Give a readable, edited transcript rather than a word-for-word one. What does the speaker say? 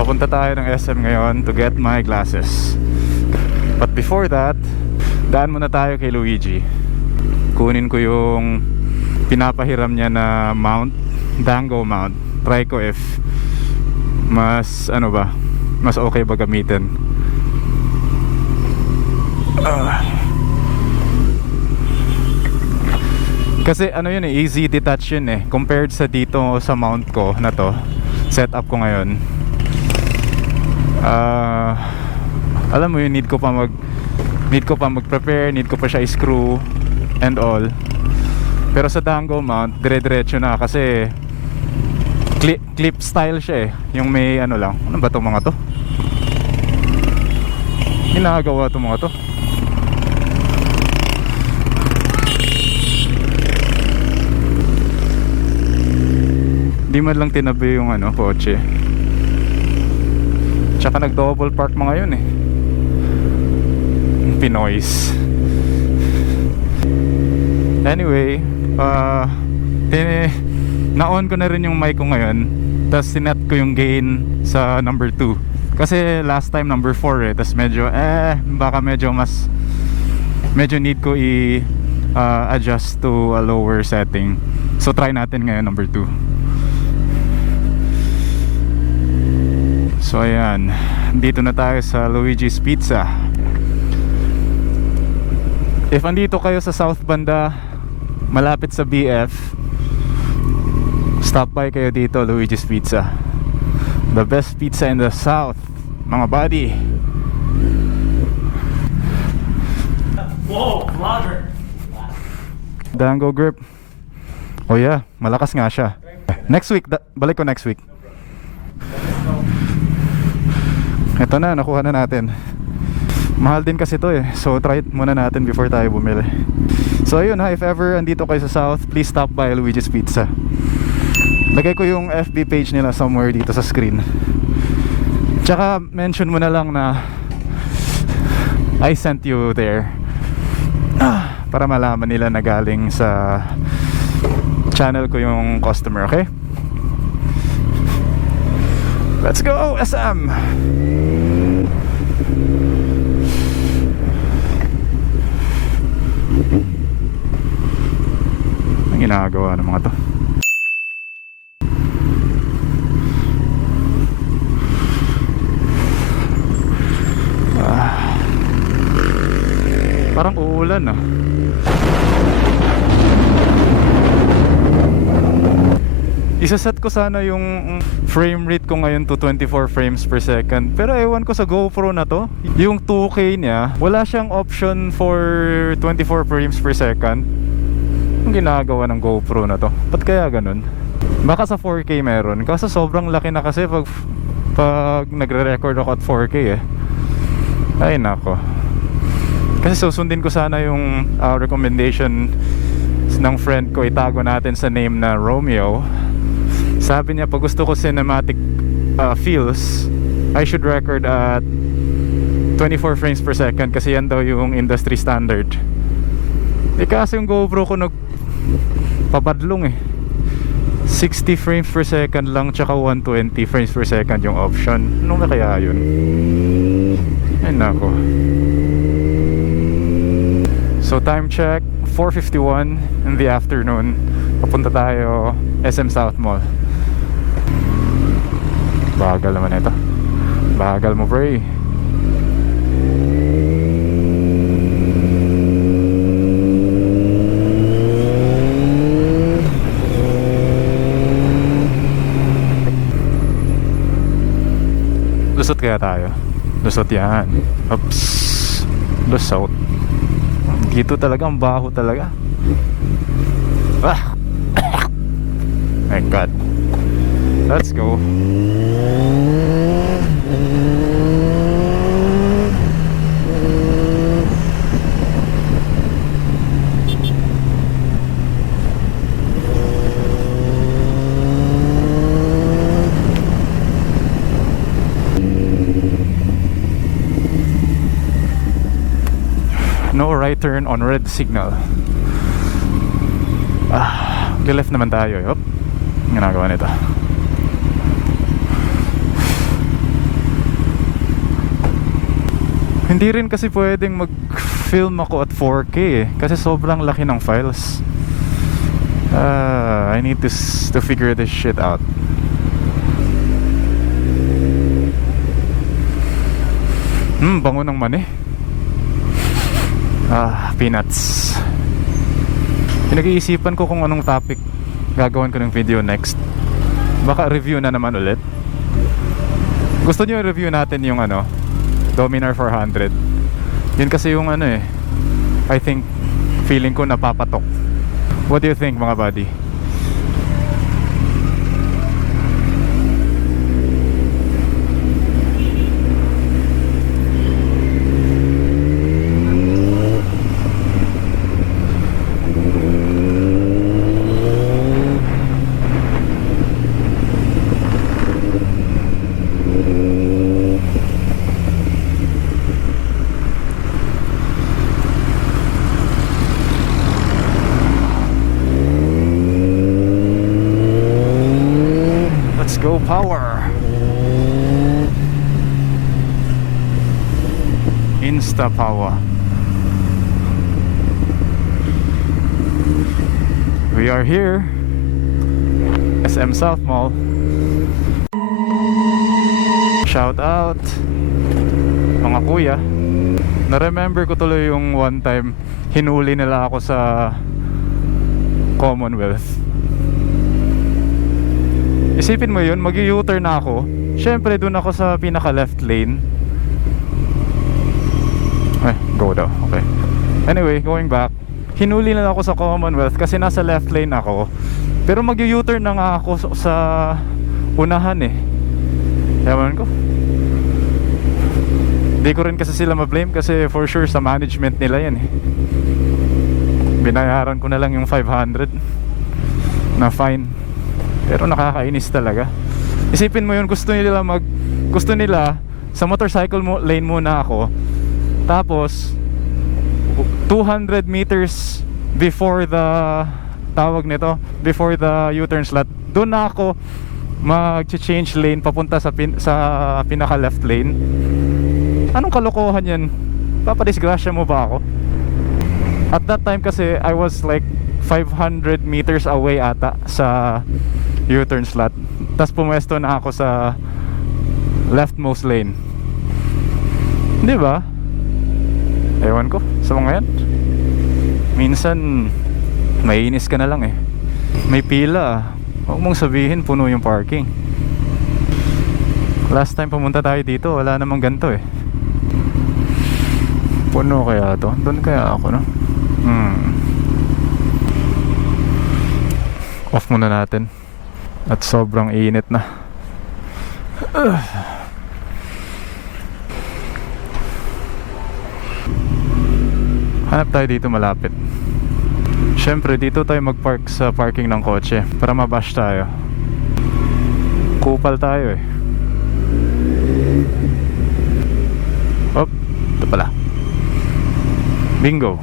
Papunta tayo ng SM ngayon to get my glasses. But before that, daan muna tayo kay Luigi. Kunin ko yung pinapahiram niya na mount, Dango mount. Try ko if mas mas okay ba gamitin. Kasi yun easy detach yun compared sa dito sa mount ko na to, setup ko ngayon. Alam mo yun, need ko pa mag-prepare, need ko pa siya i-screw and all. Pero sa Dango mount, dire-diretso na kasi clip style siya yung may lang. Ano ba itong mga to? Ginagawa itong mga to. Di man lang tinabi yung kotse. Tsaka nag-double park mga yun Pinoys. Anyway, na-on ko na rin yung mic ko ngayon. Tapos sinet ko yung gain sa number 2. Kasi last time number 4 Tapos medyo baka medyo need ko adjust to a lower setting. So try natin ngayon number 2. So ayan, dito na tayo sa Luigi's Pizza. If andito kayo sa South Banda, malapit sa BF, stop by kayo dito, Luigi's Pizza. The best pizza in the South, mga buddy. Whoa, vlogger. Dango grip. Oh yeah, malakas nga siya. Next week, balik ko next week. Ito na, nakuha na natin. Mahal din kasi to so try it muna natin before tayo bumili. So ayun if ever andito kayo sa South, please stop by Luigi's Pizza. Lagay ko yung FB page nila somewhere dito sa screen. Tsaka mention mo na lang na I sent you there, para malaman nila na galing sa channel ko yung customer, okay? Let's go SM! Ang ginagawa ng mga to. Parang uulan Isaset ko sana yung frame rate ko ngayon to 24 frames per second. Pero ewan ko sa GoPro na to, yung 2K niya, wala siyang option for 24 frames per second. Ang ginagawa ng GoPro na to, ba't kaya ganun? Baka sa 4K meron, kasi sobrang laki na kasi pag nagre-record ako at 4K Ay nako. Kasi susundin ko sana yung recommendation ng friend ko, itago natin sa name na Romeo. Sabi niya, pag gusto ko cinematic feels, I should record at 24 frames per second kasi yan daw yung industry standard. Kasi yung GoPro ko nagpapadlong 60 frames per second lang, tsaka 120 frames per second yung option. Ano na kaya yun? Ay nako. So time check, 4:51 in the afternoon. Papunta tayo SM South Mall. Bagal naman ito. Bagal mo, pre. Lusot kaya tayo? Lusot yan. Oops. Lusot. Dito talaga, ang baho talaga. My God. Let's go. No right turn on red signal. Left naman tayo. Yup. Ginagawa nito. Hindi rin kasi pwedeng mag-film ako at 4K eh, kasi sobrang laki ng files. I need to figure this shit out. Bango ng mani. Peanuts. Pinag-iisipan ko kung anong topic gagawin ko ng video next. Baka review na naman ulit. Gusto niyo i-review natin yung Dominar 400. Yun kasi yung I think, feeling ko napapatok. What do you think, mga buddy? Go power. Insta power. We are here, SM South Mall. Shout out mga kuya. Na-remember ko tuloy yung one time hinuli nila ako sa Commonwealth. Isipin mo yun, mag-u-turn na ako. Syempre dun ako sa pinaka left lane. Go daw, okay. Anyway, going back, hinuli na ako sa Commonwealth kasi nasa left lane ako. Pero mag-u-turn na nga ako sa unahan eh. Ewan ko. Di ko rin kasi sila ma-blame kasi for sure sa management nila yan eh. Binayaran ko na lang yung 500 na fine. Pero nakakainis talaga. Isipin mo yun, gusto nila sa motorcycle lane muna ako. Tapos 200 meters before the before the U-turn slot, doon na ako mag-change lane papunta sa pinaka left lane. Anong kalokohan yan? Papadisgrasya mo ba ako? At that time kasi I was like 500 meters away ata sa U-turn slot. Tapos pumwesto na ako sa leftmost lane. Di ba? Ewan ko sa mga yan. Minsan mainis ka na lang eh. May pila. Huwag mong sabihin puno yung parking. Last time pumunta tayo dito, wala namang ganito eh. Puno kaya to? Doon kaya ako, no? Off muna natin. At sobrang init na. Hanap tayo dito malapit. Syempre dito tayo mag-park sa parking ng kotse para mabash tayo. Kupal tayo eh. Ito pala. Bingo.